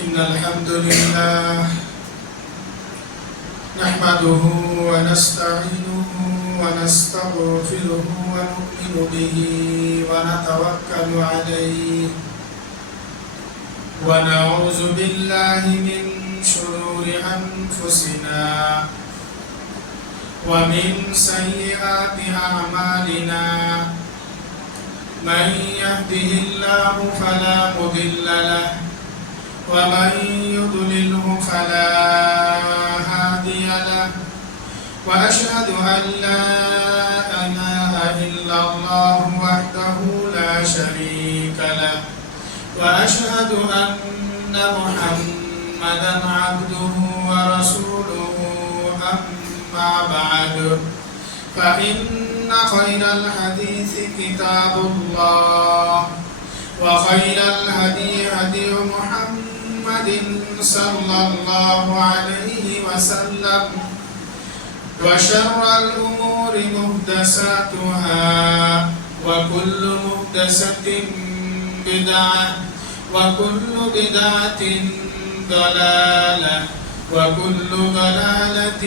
إن الحمد لله نحمده ونستعينه ونستغفره ونؤمن به ونتوكل عليه ونعوذ بالله من شرور أنفسنا ومن سيئات أعمالنا من يهده الله فلا مضل له ومن يضلله فلا هادي له وأشهد أن لا إله إلا الله وحده لا شريك له وأشهد أن محمدا عبده ورسوله أما بعد فإن خير الحديث كتاب الله وخير الهدي هدي محمد صلى الله عليه وسلم وشر الأمور محدثاتها وكل محدثة بدعة وكل بدعة ضلالة وكل ضلالة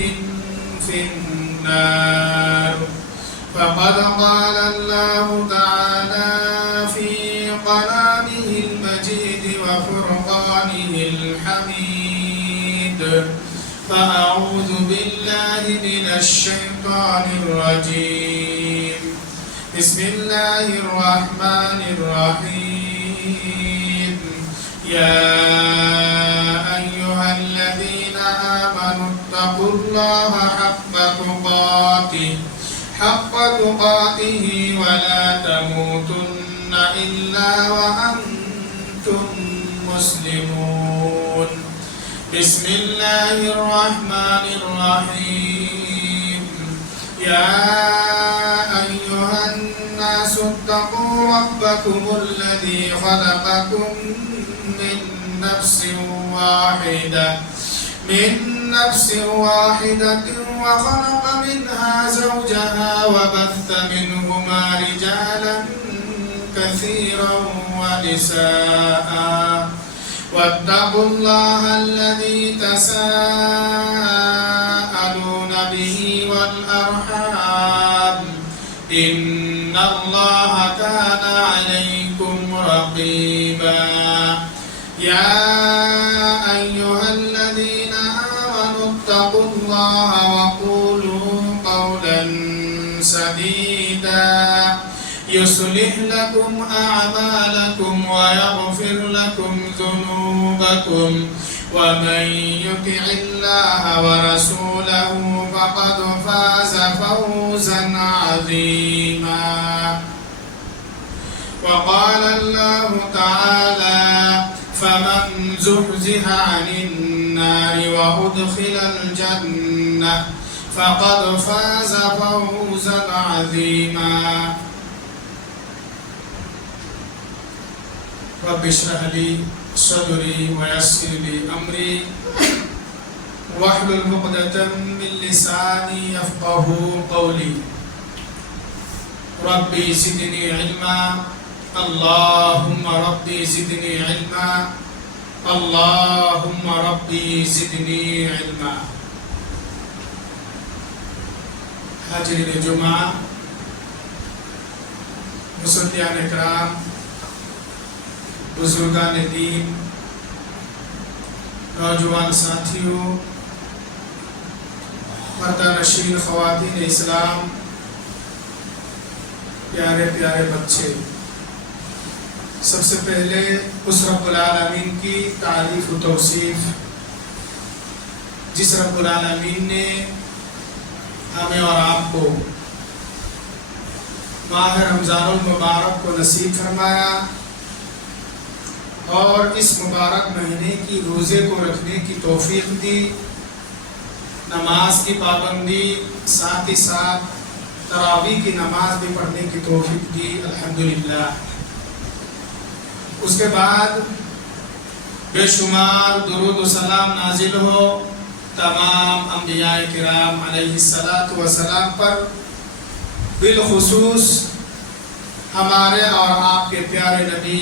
في النار فقد قال الله تعالى في كلامه المجيد وفرقانه الحميد فأعوذ بالله من الشيطان الرجيم بسم الله الرحمن الرحيم يا أيها الذين آمنوا اتقوا الله حق تقاته ولا تموتن إلا وأنتم مسلمون بسم الله الرحمن الرحيم يا أيها الناس اتقوا ربكم الذي خلقكم من نفس واحدة وخلق منها زوجها وبث منهما رجالا كثيرا ونساء واتقوا الله الذي تساءلون به والأرحام إن الله كان عليكم رقيبا يا أيها الذين آمنوا اتقوا الله وقولوا قولا سديدا يصلح لكم أعمالكم ويغفر لكم ذنوبكم ومن يطع الله ورسوله فقد فاز فوزا عظيما وقال الله تعالى فمن زحزح عن النار وأدخل الجنة فقد فاز فوزا عظيما رب اشرح لي صدري ويسر لي أمري واحلل عقدة من لساني يفقهوا قولي ربي زدني علما اللهم ربي زدني علما اللهم ربي زدني علما حاضرین جمعہ مصلیان اکرام بزرگان دین نوجوان ساتھیوں پردہ نشین خواتین اسلام پیارے پیارے بچے سب سے پہلے اس رب العالمین کی تعریف و توصیف جس رب العالمین نے ہمیں اور آپ کو ماہ رمضان المبارک کو نصیب فرمایا اور اس مبارک مہینے کی روزے کو رکھنے کی توفیق دی، نماز کی پابندی ساتھ ہی ساتھ تراویح کی نماز بھی پڑھنے کی توفیق دی، الحمدللہ۔ اس کے بعد بے شمار درود و سلام نازل ہو تمام انبیاء کرام علیہ السلام پر، بالخصوص ہمارے اور آپ کے پیارے نبی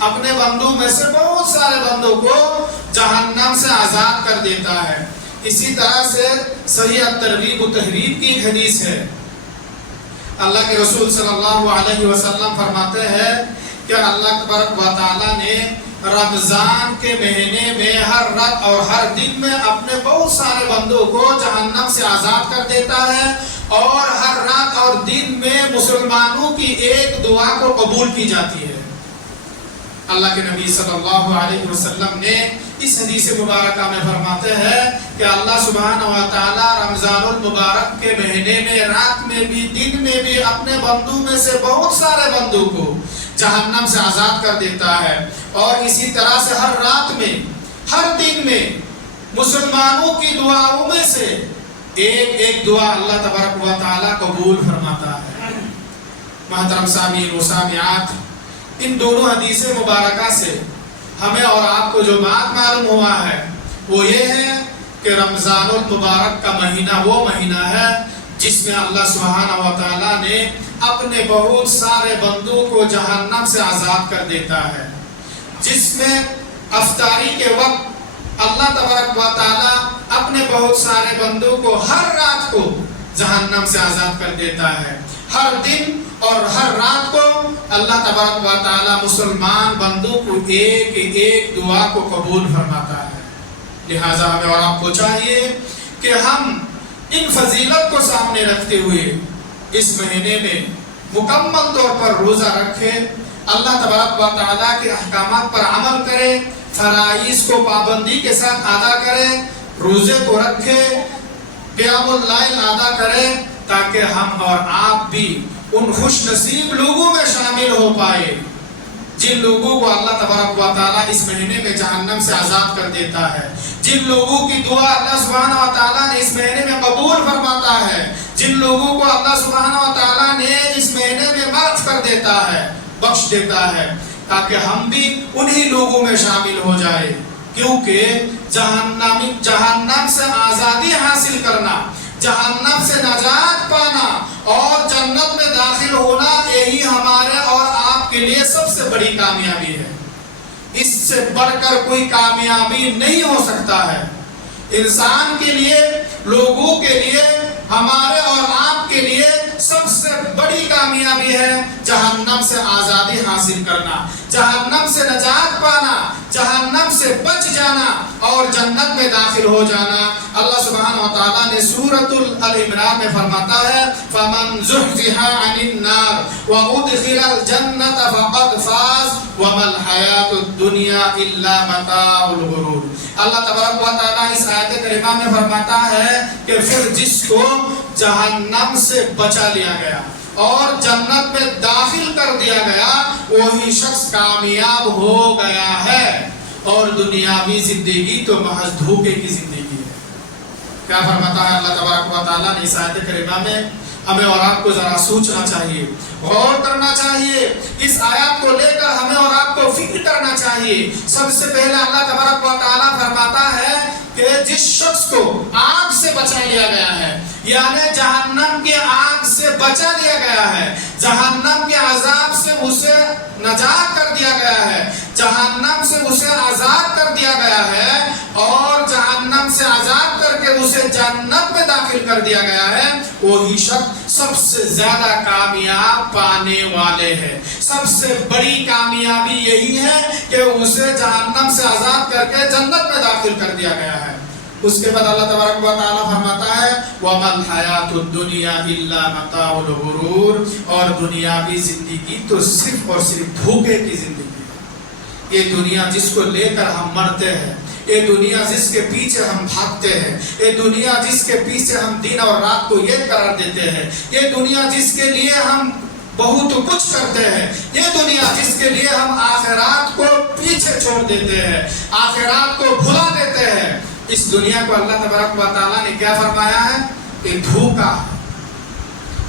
اپنے بندوں میں سے بہت سارے بندوں کو جہنم سے آزاد کر دیتا ہے۔ اسی طرح سے صحیح الترغیب و تحریب کی ایک حدیث ہے، اللہ کے رسول صلی اللہ علیہ وسلم فرماتے ہیں کہ اللہ تبارک و تعالیٰ نے رمضان کے مہینے میں ہر رات اور ہر دن میں اپنے بہت سارے بندوں کو جہنم سے آزاد کر دیتا ہے، اور ہر رات اور دن میں مسلمانوں کی ایک دعا کو قبول کی جاتی ہے۔ اللہ کے نبی صلی اللہ علیہ وسلم نے اس حدیث مبارکہ میں فرماتے ہیں کہ اللہ سبحانہ و تعالی رمضان المبارک کے مہینے میں رات میں بھی دن میں بھی اپنے بندوں میں سے بہت سارے بندوں کو جہنم سے آزاد کر دیتا ہے، اور اسی طرح سے ہر رات میں ہر دن میں مسلمانوں کی دعاؤں میں سے ایک ایک دعا اللہ تبارک و تعالی قبول فرماتا ہے۔ محترم سامعین و سامعات، ان دونوں حدیث مبارکہ سے ہمیں اور آپ کو جو بات معلوم ہوا ہے وہ یہ ہے کہ رمضان المبارک کا مہینہ وہ مہینہ ہے جس میں اللہ سبحانہ و تعالیٰ نے اپنے بہت سارے بندوں کو جہنم سے آزاد کر دیتا ہے، جس میں افطاری کے وقت اللہ تبارک و تعالیٰ اپنے بہت سارے بندوں کو ہر رات کو جہنم سے آزاد کر دیتا ہے۔ ہر دن اور ہر رات کو اللہ تبارک و تعالیٰ مسلمان بندوں کو ایک ایک دعا کو قبول فرماتا ہے۔ لہٰذا ہمیں اور آپ کو چاہیے کہ ہم ان فضیلت کو سامنے رکھتے ہوئے اس مہینے میں مکمل طور پر روزہ رکھیں، اللہ تبارک و تعالیٰ کے احکامات پر عمل کریں، فرائض کو پابندی کے ساتھ ادا کریں، روزے کو رکھیں، قیام اللیل ادا کریں، تاکہ ہم اور آپ بھی ان خوش نصیب لوگوں میں شامل ہو پائے جن لوگوں کو اللہ تبارک و تعالیٰ اس مہینے میں جہنم سے آزاد کر دیتا ہے، جن لوگوں کی دعا اللہ سبحانہ و تعالیٰ نے اس مہینے میں قبول فرماتا ہے، جن لوگوں کو اللہ سبحانہ و تعالیٰ نے اس مہینے میں معاف کر دیتا ہے، بخش دیتا ہے، تاکہ ہم بھی انہی لوگوں میں شامل ہو جائے۔ کیونکہ جہنم سے آزادی حاصل کرنا، جہنم سے نجات پانا اور جنت میں داخل ہونا، یہی ہمارے اور آپ کے لیے سب سے بڑی کامیابی ہے۔ اس سے بڑھ کر کوئی کامیابی نہیں ہو سکتا ہے۔ انسان کے لیے، لوگوں کے لیے، ہمارے اور آپ کے لیے سب سے بڑی کامیابی ہے جہنم سے آزادی حاصل کرنا، جہنم سے نجات پانا، جہنم سے بچ جانا اور جنت میں داخل ہو جانا۔ اللہ سبحانہ و تعالیٰ نے سورۃ العمران میں فرماتا ہے فَمَنْ زُحْزِحَ عَنِ النَّارِ وَأُدْخِلَ الْجَنَّةَ فَقَدْ فَازَ وَمَا الْحَيَاةُ الدُّنْيَا إِلَّا مَتَاعُ الْغُرُورِ۔ اللہ تبارک و تعالیٰ اس آیت کریمہ میں فرماتا ہے کہ پھر جس کو جہنم سے بچا لیا گیا اور جنت میں داخل کر دیا گیا، وہی شخص کامیاب ہو گیا ہے، اور دنیاوی زندگی تو محض دھوکے کی زندگی ہے۔ کیا فرماتا ہے اللہ تبارک و تعالیٰ نے اس آیت کریمہ میں؟ ہمیں اور آپ کو ذرا سوچنا چاہیے، غور کرنا چاہیے، اس آیات کو لے کر ہمیں اور آپ کو فکر کرنا چاہیے۔ سب سے پہلے اللہ تبارک و تعالیٰ فرماتا ہے کہ جس شخص کو آگ سے بچا لیا گیا ہے، یعنی جہنم کی آگ سے بچا لیا گیا ہے، جہنم کے عذاب سے اسے نجات کر دیا گیا ہے، جہنم سے اسے آزاد کر دیا گیا ہے، اور جہنم سے آزاد کر کے اسے جنت میں داخل کر دیا گیا ہے، وہی شخص سب سے زیادہ کامیاب پانے والے ہیں۔ سب سے بڑی کامیابی یہی ہے کہ اسے جہنم سے آزاد کر کے جنت میں داخل کر دیا گیا ہے۔ اس کے بعد اللہ تبارک و تعالیٰ فرماتا ہے وَمَا الْحَيَاةُ الدُّنْيَا إِلَّا مَتَاعُ الْغُرُورِ، اور دنیاوی زندگی تو صرف اور صرف دھوکے کی زندگی ہے۔ یہ دنیا جس کو لے کر ہم مرتے ہیں، یہ دنیا جس کے پیچھے ہم بھاگتے ہیں، یہ دنیا جس کے پیچھے ہم دن اور رات کو یہ قرار دیتے ہیں، یہ دنیا جس کے لیے ہم بہت کچھ کرتے ہیں، یہ دنیا جس کے لیے ہم آخرات کو پیچھے چھوڑ دیتے ہیں، آخرات کو بھلا دیتے ہیں، اس دنیا کو اللہ تبارک و تعالیٰ نے کیا فرمایا ہے؟ یہ دھوکا ہے،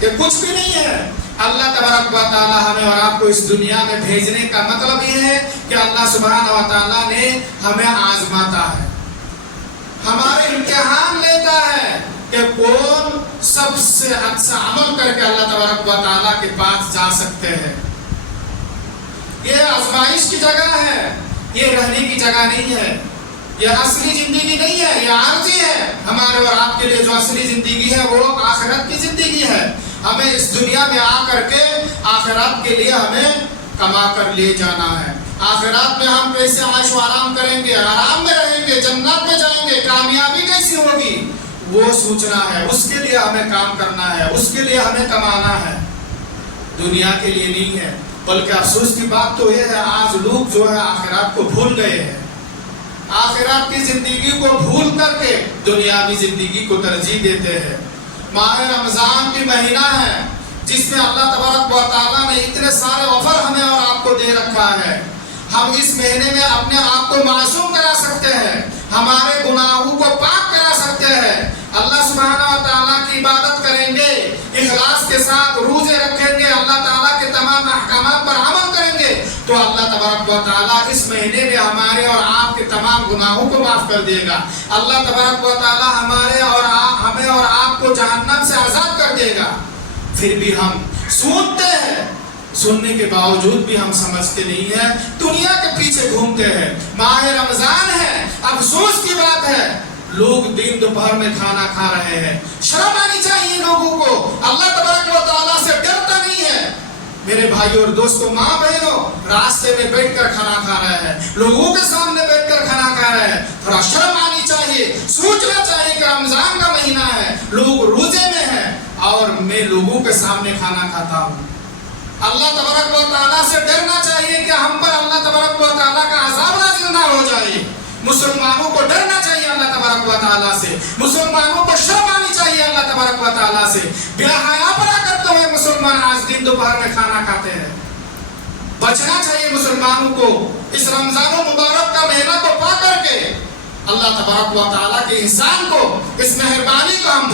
یہ کچھ بھی نہیں ہے۔ اللہ تبارک و تعالیٰ ہمیں اور آپ کو اس دنیا میں بھیجنے کا مطلب یہ ہے کہ اللہ سبحانہ و تعالیٰ نے ہمیں آزماتا ہے، ہمارے امتحان لیتا ہے کہ کون سب سے اچھا عمل کر کے اللہ تبارک و تعالیٰ کے پاس جا سکتے ہیں۔ یہ آزمائش کی جگہ ہے، یہ رہنے کی جگہ نہیں ہے، یہ اصلی زندگی نہیں ہے، یہ عارضی ہے۔ ہمارے اور آپ کے لیے جو اصلی زندگی ہے وہ آخرت کی زندگی ہے۔ ہمیں اس دنیا میں آ کر کے آخرت کے لیے ہمیں کما کر لے جانا ہے۔ آخرت میں ہم کیسے عیش و آرام کریں گے، آرام میں رہیں گے، جنت میں جائیں گے، کامیابی کیسی ہوگی وہ سوچنا ہے، اس کے لیے ہمیں کام کرنا ہے، اس کے لیے ہمیں کمانا ہے، دنیا کے لیے نہیں ہے۔ بلکہ افسوس کی بات تو یہ ہے آج لوگ جو ہے آخرت کو بھول گئے ہیں، آخرت کی زندگی کو بھول کر کے دنیاوی زندگی کو ترجیح دیتے ہیں۔ ماہ رمضان کی مہینہ ہے جس میں اللہ تبارک و تعالیٰ نے اتنے سارے آفر ہمیں اور آپ کو دے رکھا ہے۔ ہم اس مہینے میں اپنے آپ کو معصوم کرا سکتے ہیں، ہمارے گناہوں کو پاک کرا سکتے ہیں، اللہ سبحانہ و تعالیٰ کی عبادت کریں گے، اخلاص کے ساتھ روزے رکھیں گے، اللہ تعالیٰ کے تمام احکامات پر عمل کریں گے تو اللہ تبارک و تعالیٰ اس مہینے میں ہمارے اور آپ کے تمام گناہوں کو معاف کر دے گا۔ اللہ تبارک و تعالیٰ ہمیں اور آپ کو جہنم سے آزاد کر دے گا۔ پھر بھی ہم سنتے ہیں، سننے کے باوجود بھی ہم سمجھتے نہیں ہیں، دنیا کے پیچھے گھومتے ہیں۔ ماہ رمضان ہے، افسوس کی بات ہے لوگ دن دوپہر میں کھانا کھا رہے ہیں۔ شرم آنی چاہیے لوگوں کو، اللہ تبارک و تعالیٰ سے ڈرتا نہیں ہے۔ میرے بھائیوں اور دوستوں، ماں بہنوں، راستے میں بیٹھ کر کھانا کھا رہے ہیں، لوگوں کے سامنے بیٹھ کر کھانا کھا رہے ہیں، تھوڑا شرم آنی چاہیے، سوچنا چاہیے کہ رمضان کا مہینہ ہے، لوگ روزے میں ہیں اور میں لوگوں کے سامنے کھانا کھاتا ہوں۔ اللہ تبارک و تعالیٰ سے ڈرنا چاہیے کہ ہم پر اللہ تبارک و تعالیٰ کا عذاب نازل نہ ہو جائے۔ مسلمانوں کو ڈرنا چاہیے اللہ تبارک و تعالیٰ سے، مسلمانوں کو شرم آنی چاہیے اللہ تبارک و تعالیٰ سے۔ بے حیا پنا کرتے ہوئے مسلمان آج دن دوپہر میں کھانا کھاتے ہیں۔ بچنا چاہیے مسلمانوں کو اس رمضان المبارک کا مہینہ کو پا کر کے اللہ تبارک و تعالیٰ کے احسان کو، اس مہربانی کو ہم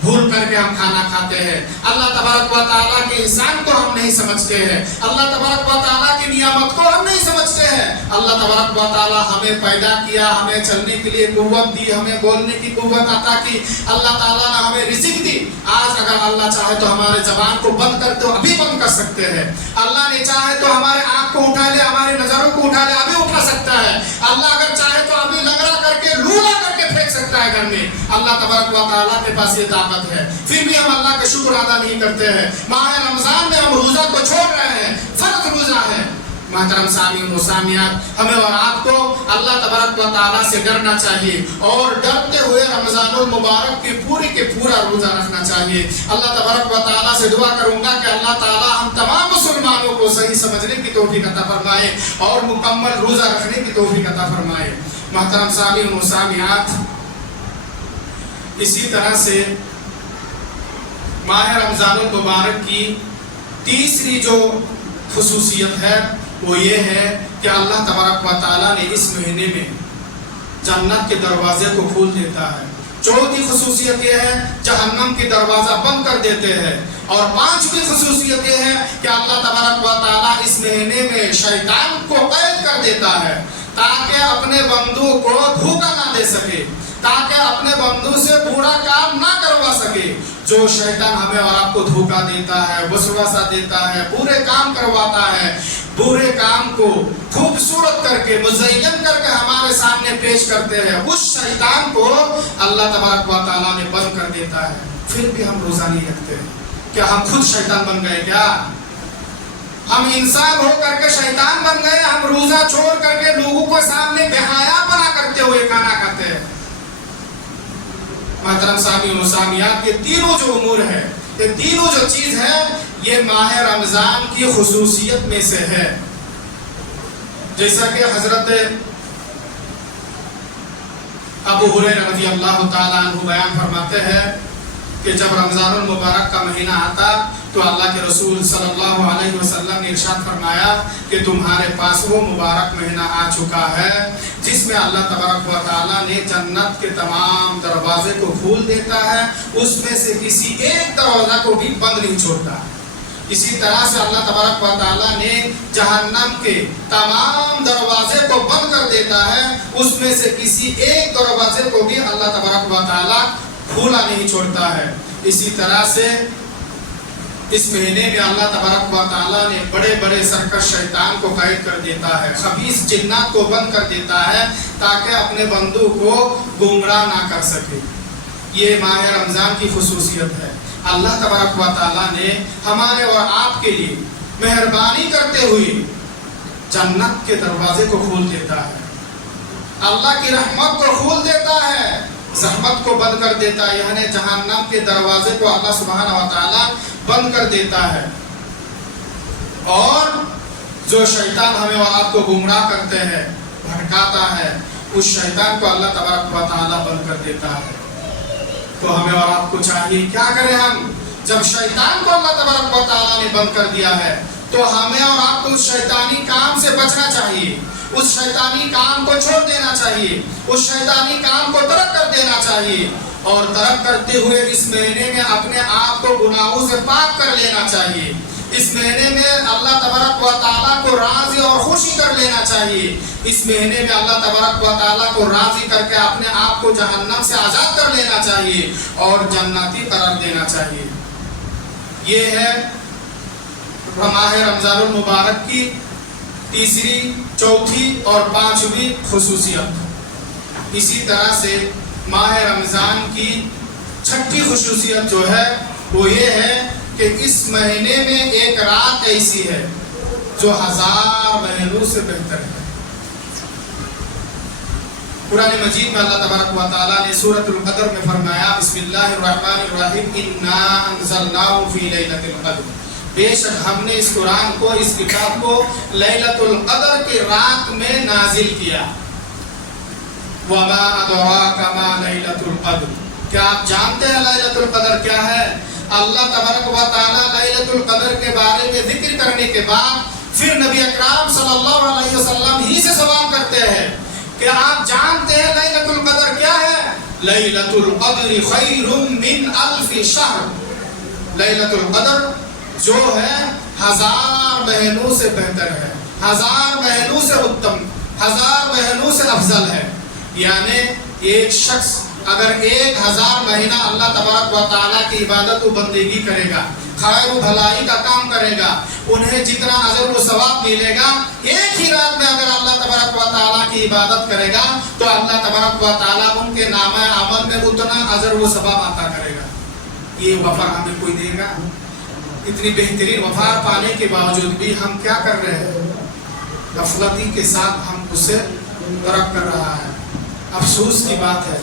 بھول کر کے ہم کھانا کھاتے ہیں۔ اللہ تبارک و تعالیٰ کے احسان کو ہم نہیں سمجھتے ہیں، اللہ تبارک و تعالیٰ کی نعمت کو ہم نہیں سمجھتے ہیں۔ اللہ تبارک و تعالیٰ ہمیں پیدا کیا، ہمیں چلنے کے لیے قوت دی، ہمیں بولنے کی قوت عطا کی، اللہ تعالیٰ نے ہمیں رزق دی۔ آج اگر اللہ چاہے تو ہمارے زبان کو بند کر دو، ابھی بند کر سکتے ہیں۔ اللہ نے چاہے تو ہمارے آنکھ کو اٹھا لے، ہماری نظروں کو اٹھا لے، ابھی اٹھا سکتا ہے۔ اللہ اگر چاہے تو ابھی لنگڑا کر کے لولا کر کے پھینک سکتا ہے گھر میں۔ اللہ تبارک و تعالیٰ کے پاس یہ طاقت ہے، پھر بھی ہم اللہ کا شکر ادا نہیں کرتے ہیں۔ ماہ رمضان میں ہم روزہ کو چھوڑ رہے ہیں، فرض روزہ ہے۔ محترم سامعین و سامعات، ہمیں اور آپ کو اللہ تبارک و تعالیٰ سے ڈرنا چاہیے اور ڈرتے ہوئے رمضان المبارک کی پوری کے پورا روزہ رکھنا چاہیے۔ اللہ تبارک و تعالیٰ سے دعا کروں گا کہ اللہ تعالیٰ ہم تمام مسلمانوں کو صحیح سمجھنے کی توفیق عطا فرمائے اور مکمل روزہ رکھنے کی توفیق عطا فرمائے۔ محترم سامعین و سامعات، اسی طرح سے ماہ رمضان المبارک کی تیسری جو خصوصیت ہے وہ یہ ہے کہ اللہ تبارک و تعالیٰ نے اس مہینے میں جنت کے دروازے کو کھول دیتا ہے۔ چوتھی خصوصیت یہ ہے جہنم کی دروازہ بند کر دیتے ہیں۔ اور پانچویں خصوصیت یہ ہے کہ اللہ تبارک و تعالیٰ اس مہینے میں شیطان کو قید کر دیتا ہے تاکہ اپنے بندوں کو دھوکہ نہ دے سکے، تاکہ اپنے بندوں سے برا کام نہ کروا سکے۔ جو شیطان ہمیں اور آپ کو دھوکہ دیتا ہے، وسوسہ دیتا ہے، برے کام کرواتا ہے، برے کام کو خوبصورت کر کے مزین کر کے ہمارے سامنے پیش کرتے ہیں، اس شیطان کو اللہ تبارک و تعالیٰ نے بند کر دیتا ہے۔ پھر بھی ہم روزہ نہیں رکھتے۔ کیا ہم خود شیطان بن گئے؟ کیا ہم انسان ہو کر کے شیطان بن گئے؟ ہم روزہ چھوڑ کر کے لوگوں کو سامنے بے حیا پنا کرتے ہوئے کھانا کھاتے ہیں۔ محترم سامعین و سامعات، یہ تینوں جو امور ہے، یہ تینوں جو چیز ہے، یہ ماہ رمضان کی خصوصیت میں سے ہے۔ جیسا کہ حضرت ابو ہریرہ رضی اللہ تعالیٰ عنہ بیان فرماتے ہیں کہ جب رمضان المبارک کا مہینہ آتا تو اللہ کے رسول صلی اللہ علیہ وسلم نے ارشاد فرمایا کہ تمہارے پاس وہ مبارک مہینہ آ چکا ہے جس میں اللہ تبارک و تعالیٰ نے جنت کے تمام دروازے کو کھول دیتا ہے، اس میں سے کسی ایک دروازہ کو بھی بند نہیں چھوڑتا۔ اسی طرح سے اللہ تبارک و تعالیٰ نے جہنم کے تمام دروازے کو بند کر دیتا ہے، اس میں سے کسی ایک دروازے کو بھی اللہ تبارک و تعالیٰ کھولا نہیں چھوڑتا ہے۔ اسی طرح سے اس مہینے میں اللہ تبارک و تعالیٰ نے بڑے بڑے سرکش شیطان کو قید کر دیتا ہے، خبیث جنات کو بند کر دیتا ہے تاکہ اپنے بندوں کو گمراہ نہ کر سکے۔ یہ ماہ رمضان کی خصوصیت ہے۔ اللہ تبارک و تعالیٰ نے ہمارے اور آپ کے لیے مہربانی کرتے ہوئے جنت کے دروازے کو کھول دیتا ہے، اللہ کی رحمت کو کھول دیتا ہے، زحمت کو بند کر دیتا ہے، یعنی جہنم کے دروازے کو اللہ سبحانہ و تعالیٰ بند کر دیتا ہے۔ اور جو شیطان ہمیں اور آپ کو گمراہ کرتے ہیں، بھٹکاتا ہے، اس شیطان کو اللہ تبارک و تعالیٰ بند کر دیتا ہے۔ تو ہمیں اور آپ کو چاہیے کیا کریں ہم؟ جب شیطان کو اللہ تبارک و تعالیٰ نے بند کر دیا ہے تو ہمیں اور آپ کو اس شیطانی کام سے بچنا چاہیے، اس شیطانی کام کو چھوڑ دینا چاہیے، اس شیطانی کام کو ترک کر دینا چاہیے، اور ترک کرتے ہوئے اس مہینے میں اپنے آپ کو گناہوں سے پاک کر لینا چاہیے۔ اس مہینے میں اللہ تبارک و تعالیٰ کو راضی اور خوشی کر لینا چاہیے۔ اس مہینے میں اللہ تبارک و تعالیٰ کو راضی کر کے اپنے آپ کو جہنم سے آزاد کر لینا چاہیے اور جنتی قرار دینا چاہیے۔ یہ ہے ماہ رمضان المبارک کی تیسری، چوتھی اور پانچویں خصوصیت۔ اسی طرح سے ماہ رمضان کی چھٹی خصوصیت جو ہے وہ یہ ہے کہ اس مہینے میں ایک رات ایسی ہے جو 1000 مہینوں سے بہتر ہے۔ قرآن مجید میں اللہ تبارک و تعالیٰ نے سورۃ القدر میں فرمایا، بسم اللہ الرحمن الرحیم، انا انزلناہ فی لیلۃ القدر، بے شک ہم نے اس قرآن کو، اس کتاب کو لیلۃ القدر کی رات میں نازل کیا۔ وما ادراک ما لیلۃ القدر، کیا آپ جانتے ہیں لیلۃ القدر کیا ہے؟ اللہ تبارک و تعالیٰ لیلۃ القدر کے بارے میں ذکر کرنے کے بعد پھر نبی اکرام صلی اللہ علیہ وسلم ہی سے سوال کرتے ہیں کہ آپ جانتے ہیں لیلۃ القدر کیا ہے؟ لیلۃ القدر خیر من الف شہر، لیلۃ القدر جو ہے 1000 مہینوں سے بہتر ہے، 1000 مہینوں سے اتم، 1000 مہینوں سے افضل ہے۔ یعنی ایک شخص اگر 1000 مہینہ اللہ تبارک و تعالیٰ کی عبادت و بندگی کرے گا، خیر و بھلائی کا کام کرے گا، انہیں جتنا اجر و ثواب ملے گا، ایک ہی رات میں اگر اللہ تبارک و تعالیٰ کی عبادت کرے گا تو اللہ تبارک و تعالیٰ ان کے نامہ عمل میں اتنا اجر و ثواب عطا کرے گا۔ یہ وفا ہمیں کوئی دے گا؟ اتنی بہترین وفا پانے کے باوجود بھی ہم کیا کر رہے ہیں؟ غفلتی کے ساتھ ہم اسے ترک کر رہا ہے۔ افسوس کی بات ہے،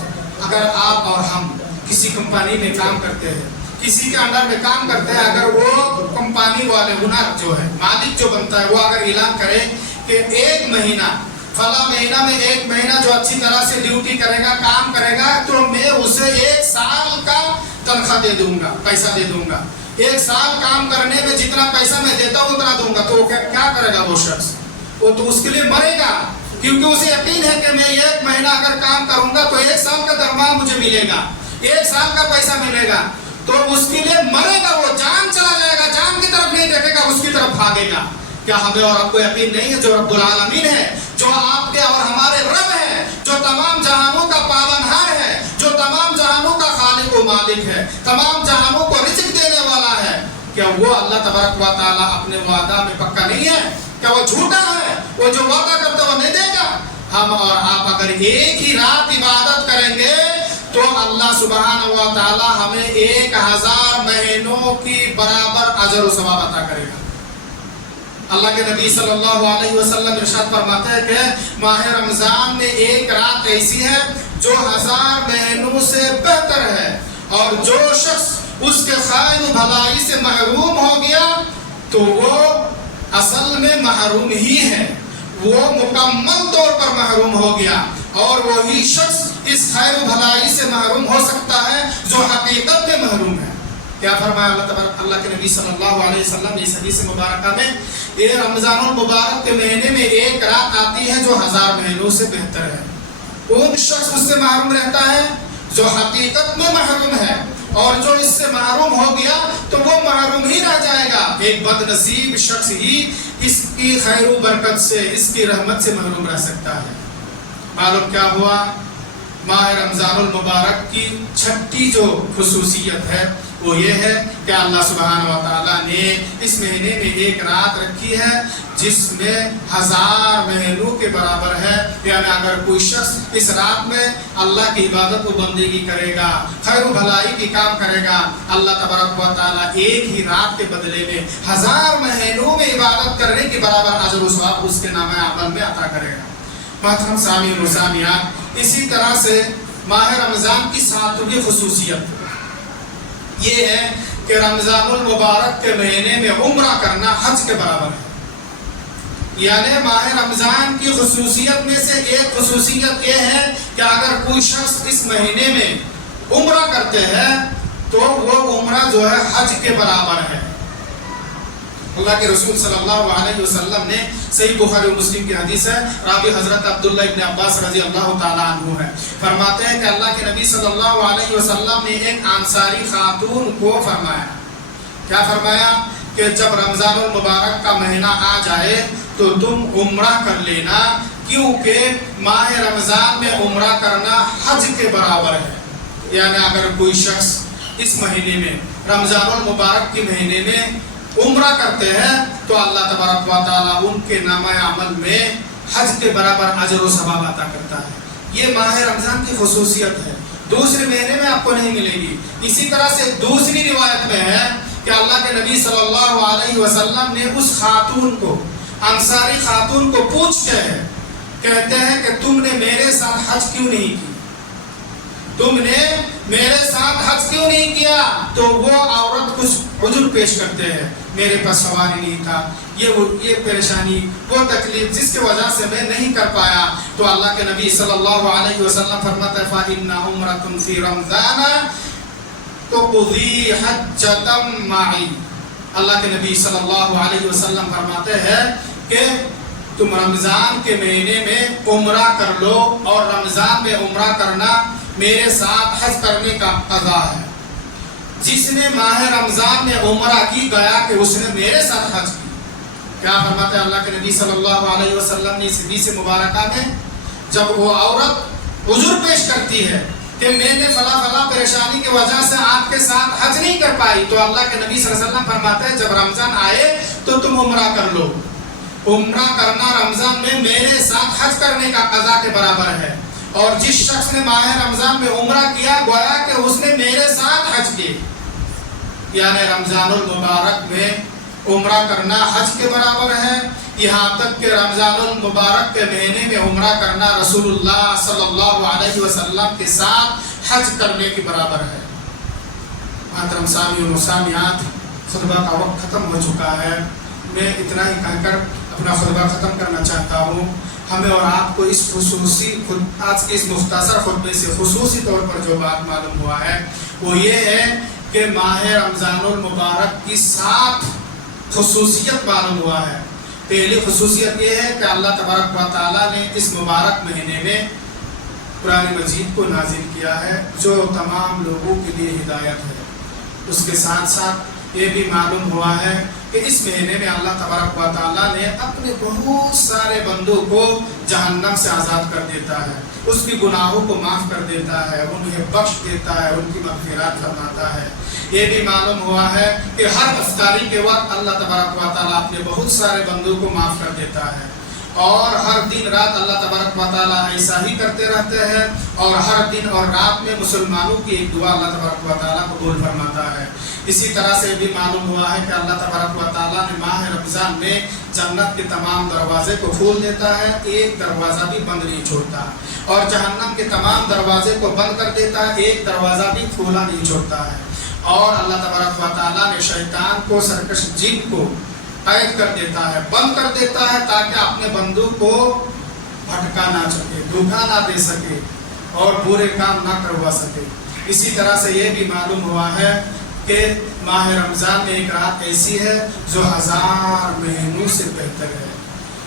اگر آپ اور ہم کسی کمپنی میں کام کرتے ہیں، کسی کے انڈر میں کام کرتے ہیں، اگر وہ کمپنی والے ہنر جو ہے، مالک جو بنتا ہے، وہ اگر اعلان کرے کہ ایک مہینہ، فلاں مہینہ میں ایک مہینہ جو اچھی طرح سے ڈیوٹی کرے گا، کام کرے گا، تو میں اسے 1 سال کا تنخواہ دے دوں گا، پیسہ دے دوں گا، 1 سال کام کرنے میں جتنا پیسہ میں دیتا ہوں اتنا دوں گا، تو وہ کیا کرے گا؟ وہ شخص وہ تو اس کے لیے مرے گا، کیونکہ اسے یقین ہے کہ میں 1 مہینہ اگر کام کروں گا تو 1 سال کا تنخواہ مجھے ملے گا، 1 سال کا پیسہ ملے گا، تو اس کے لیے مرے گا، وہ جان چلا جائے گا، جان کی طرف نہیں دیکھے گا، اس کی طرف بھاگے گا۔ کیا ہمیں اور آپ کو یقین نہیں ہے جو رب العالمین ہے، جو آپ کے اور ہمارے رب ہے، جو تمام جہانوں کا پالنہار ہے، جو تمام جہانوں کا خالق و مالک ہے، تمام جہانوں کو رزق دینے والا ہے، کیا وہ اللہ تبارک و تعالیٰ اپنے وعدہ میں پکا نہیں ہے؟ کیا وہ جھوٹا ہے؟ وہ جو وعدہ کرتا وہ نہیں دے گا؟ ہم اور آپ اگر ایک ہی رات عبادت کریں گے تو اللہ سبحانہ و تعالی ہمیں 1000 مہینوں کی برابر اجر و ثواب عطا کرے گا۔ اللہ کے نبی صلی اللہ علیہ وسلم ارشاد فرماتے ہیں کہ ماہ رمضان میں ایک رات ایسی ہے جو 1000 مہینوں سے بہتر ہے، اور جو شخص اس کے خیر و بھلائی سے محروم ہو گیا تو وہ اصل میں محروم ہی ہے، وہ مکمل طور پر محروم ہو گیا، اور وہی شخص اس خیر و بھلائی سے محروم ہو سکتا ہے جو حقیقت میں محروم ہے۔ کیا فرمایا اللہ تبارک، اللہ کے نبی صلی اللہ علیہ وسلم اس حدیث مبارکہ میں، یہ رمضان المبارک کے مہینے میں ایک رات آتی ہے جو 1000 مہینوں سے بہتر ہے۔ کون شخص اس سے محروم رہتا ہے؟ جو حقیقت میں محروم ہے، اور جو اس سے محروم ہو گیا تو وہ محروم ہی رہ جائے گا۔ ایک بد نصیب شخص ہی اس کی خیر و برکت سے، اس کی رحمت سے محروم رہ سکتا ہے۔ معلوم کیا ہوا؟ ماہ رمضان المبارک کی چھٹی جو خصوصیت ہے وہ یہ ہے کہ اللہ سبحانہ و تعالیٰ نے اس مہینے میں ایک رات رکھی ہے جس میں 1000 مہینوں کے برابر ہے. یعنی اگر کوئی شخص اس رات میں اللہ کی عبادت و بندگی کرے گا، خیر و بھلائی کی کام کرے گا، اللہ تبارک و تعالیٰ ایک ہی رات کے بدلے میں 1000 مہینوں میں عبادت کرنے کے برابر اجر و ثواب اس کے نامہ عمل میں عطا کرے گا. محترم سامعین و سامعات، اسی طرح سے ماہ رمضان کی 7ویں خصوصیت یہ ہے کہ رمضان المبارک کے مہینے میں عمرہ کرنا حج کے برابر ہے. یعنی ماہ رمضان کی خصوصیت میں سے ایک خصوصیت یہ ہے کہ اگر کوئی شخص اس مہینے میں عمرہ کرتے ہیں تو وہ عمرہ جو ہے حج کے برابر ہے. اللہ کے رسول صلی اللہ علیہ وسلم نے صحیح بخاری و مسلم کی حدیث ہے، راوی حضرت عبداللہ ابن عباس رضی اللہ تعالیٰ عنہ ہے، فرماتے ہیں کہ اللہ کے نبی صلی اللہ علیہ وسلم نے ایک انصاری خاتون کو فرمایا، کیا فرمایا کہ جب رمضان المبارک کا مہینہ آ جائے تو تم عمرہ کر لینا، کیونکہ ماہ رمضان میں عمرہ کرنا حج کے برابر ہے. یعنی اگر کوئی شخص اس مہینے میں رمضان المبارک کے مہینے میں عمرہ کرتے ہیں تو اللہ تبارک و تعالیٰ ان کے نامہ عمل میں حج کے برابر اجر و ثواب عطا کرتا ہے. یہ ماہ رمضان کی خصوصیت ہے، دوسرے مہینے میں آپ کو نہیں ملے گی. اسی طرح سے دوسری روایت میں ہے کہ اللہ کے نبی صلی اللہ علیہ وسلم نے اس خاتون کو، انصاری خاتون کو پوچھتے ہیں، کہتے ہیں کہ تم نے میرے ساتھ حج کیوں نہیں کی؟ تم نے میرے ساتھ حج کیوں نہیں کیا؟ تو وہ عورت کچھ عذر پیش کرتے ہیں، میرے پاس سواری نہیں تھا، یہ پریشانی، وہ تکلیف جس کی وجہ سے میں نہیں کر پایا. تو اللہ کے نبی صلی اللہ علیہ وسلم فرماتے ہیں فَإِنَّ عُمْرَةٌ فِي رَمْضَانَ تُقْضِي حَجَّةً مَعِي. اللہ کے نبی صلی اللہ علیہ وسلم فرماتے ہیں کہ تم رمضان کے مہینے میں عمرہ کر لو، اور رمضان میں عمرہ کرنا میرے ساتھ حج کرنے کا قضا ہے. جس نے ماہ رمضان میں عمرہ کی گیا کہ اس نے میرے ساتھ حج کی. کیا فرماتے ہیں اللہ کے نبی صلی اللہ علیہ وسلم نے اس حدیث مبارکہ میں، جب وہ عورت عذر پیش کرتی ہے کہ میں نے فلاں پریشانی کی وجہ سے آپ کے ساتھ حج نہیں کر پائی، تو اللہ کے نبی صلی اللہ علیہ وسلم فرماتے ہیں جب رمضان آئے تو تم عمرہ کر لو. عمرہ کرنا رمضان میں میرے ساتھ حج کرنے کا قضا کے برابر ہے. اور جس شخص نے ماہ رمضان میں عمرہ کیا گویا کہ اس نے میرے ساتھ حج کی. یعنی رمضان المبارک میں عمرہ کرنا حج کے برابر ہے. یہاں تک کہ رمضان المبارک کے مہینے میں عمرہ کرنا رسول اللہ صلی اللہ علیہ وسلم کے ساتھ حج کرنے کے برابر ہے. محترم سامعین و سامعات، خطبہ کا وقت ختم ہو چکا ہے. میں اتنا ہی کہہ کر اپنا خطبہ ختم کرنا چاہتا ہوں. ہمیں اور آپ کو اس خصوصی آج کے اس مختصر خطبے سے خصوصی طور پر جو بات معلوم ہوا ہے وہ یہ ہے کہ ماہ رمضان المبارک کی 7 خصوصیت معلوم ہوا ہے. پہلی خصوصیت یہ ہے کہ اللہ تبارک و تعالیٰ نے اس مبارک مہینے میں قرآن مجید کو نازل کیا ہے جو تمام لوگوں کے لیے ہدایت ہے. اس کے ساتھ ساتھ یہ بھی معلوم ہوا ہے کہ اس مہینے میں اللہ تبارک و تعالیٰ نے اپنے بہت سارے بندوں کو جہنم سے آزاد کر دیتا ہے، اس کی گناہوں کو معاف کر دیتا ہے، انہیں بخش دیتا ہے، ان کی مغفرات فرماتا ہے. یہ بھی معلوم ہوا ہے کہ ہر افطاری کے وقت اللہ تبارک و تعالیٰ اپنے بہت سارے بندوں کو معاف کر دیتا ہے، اور ہر دن رات اللہ تبارک و تعالیٰ ایسا ہی کرتے رہتے ہیں، اور ہر دن اور رات میں مسلمانوں کی ایک دعا اللہ تبارک و تعالیٰ قبول فرماتا ہے. اسی طرح سے بھی معلوم ہوا ہے کہ اللہ تبارک و تعالیٰ نے ماہ رمضان میں جنت کے تمام دروازے کو کھول دیتا ہے، ایک دروازہ بھی بند نہیں چھوڑتا، اور جہنم کے تمام دروازے کو بند کر دیتا ہے، ایک دروازہ بھی کھولا نہیں چھوڑتا ہے. اور اللہ تبارک و تعالیٰ نے شیطان کو، سرکش جن کو قید کر دیتا ہے، بند کر دیتا ہے، تاکہ اپنے بندوں کو بھٹکا نہ سکے، دھوکہ نہ دے سکے اور برے کام نہ کروا سکے. اسی طرح سے یہ بھی معلوم ہوا ہے کہ ماہ رمضان میں ایک رات ایسی ہے جو 1000 مہینوں سے بہتر ہے.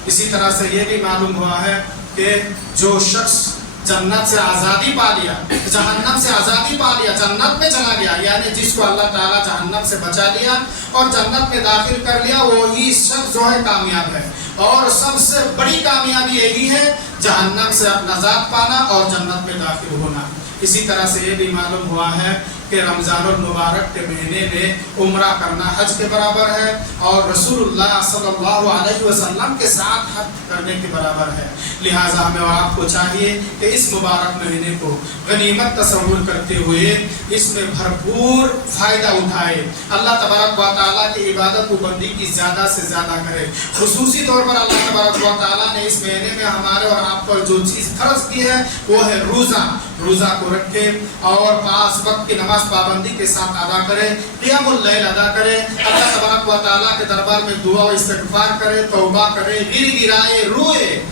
اسی طرح سے یہ بھی معلوم ہوا ہے کہ جو شخص جنت سے آزادی پا لیا، جہنم سے آزادی پا لیا، جنت میں چلا گیا، یعنی جس کو اللہ تعالیٰ جہنم سے بچا لیا اور جنت میں داخل کر لیا، وہی شخص جو ہے کامیاب ہے. اور سب سے بڑی کامیابی یہی ہے جہنم سے نجات پانا اور جنت میں داخل ہونا. اسی طرح سے یہ بھی معلوم ہوا ہے کہ رمضان المبارک کے مہینے میں عمرہ کرنا حج کے برابر ہے اور رسول اللہ صلی اللہ علیہ وسلم کے ساتھ حج کرنے کے برابر ہے۔ لہٰذا ہمیں اور آپ کو چاہیے کہ اس مبارک مہینے کو غنیمت تصور کرتے ہوئے اس میں بھرپور فائدہ اٹھائے، اللہ تبارک و تعالیٰ کی عبادت و بندی کی زیادہ سے زیادہ کرے۔ خصوصی طور پر اللہ تبارک و تعالیٰ نے اس مہینے میں ہمارے اور آپ پر جو چیز فرض کی ہے وہ ہے روزہ کو رکھے اور 5 وقت کی نماز پابندی کے ساتھ ادا کرے، قیام اللیل ادا کرے، اللہ تبارک و تعالیٰ کے دربار میں دعا و استغفار کرے، توبہ کرے، گرائے روئے۔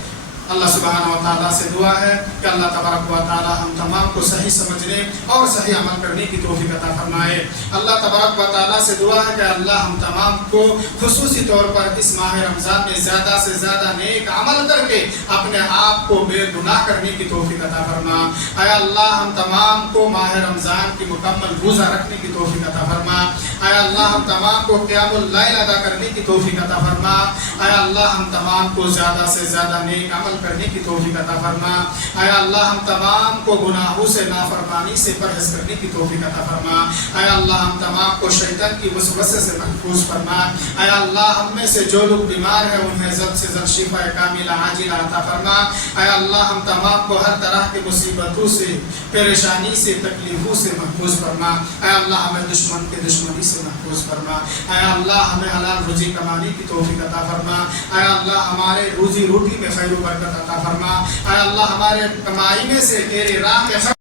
اللہ سبحانہ و تعالیٰ سے دعا ہے کہ اللہ تبارک و تعالیٰ ہم تمام کو صحیح سمجھنے اور صحیح عمل کرنے کی توفیق عطا فرمائے۔ اللہ تبارک و تعالیٰ سے دعا ہے کہ اللہ ہم تمام کو خصوصی طور پر اس ماہ رمضان میں زیادہ سے زیادہ نیک عمل کر کے اپنے آپ کو بے گناہ کرنے کی توفیق عطا فرما۔ اے اللہ ہم تمام کو ماہ رمضان کی مکمل روزہ رکھنے کی توفیق عطا فرما۔ اے اللہ ہم تمام کو قیام اللیل ادا کرنے کی توفیق عطا فرما۔ اے اللہ ہم تمام کو زیادہ سے زیادہ نیک عمل کرنے کی توفیق عطا فرما۔ اے اللہ ہم تمام کو گناہوں سے نافرمانی سے پرہیز کرنے کی توفیق عطا فرما۔ اے اللہ ہم تمام کو شیطان کی وسوسے سے محفوظ فرما۔ اے اللہ ہم میں سے جو لوگ بیمار ہیں انہیں جلد سے جلد شفا کاملہ عاجلہ عطا فرما۔ اے اللہ ہم تمام کو ہر طرح کی مصیبتوں سے، پریشانی سے، تکلیفوں سے محفوظ فرما۔ اے اللہ ہمیں دشمن کے دشمنی سے محفوظ فرما۔ اے اللہ ہمیں حلال روزی کمانے کی توفیق عطا فرما۔ اے اللہ ہمارے روزی روٹی میں خیر و برکت عطا فرما۔ اے اللہ ہمارے کمائی میں سے تیری راہ میں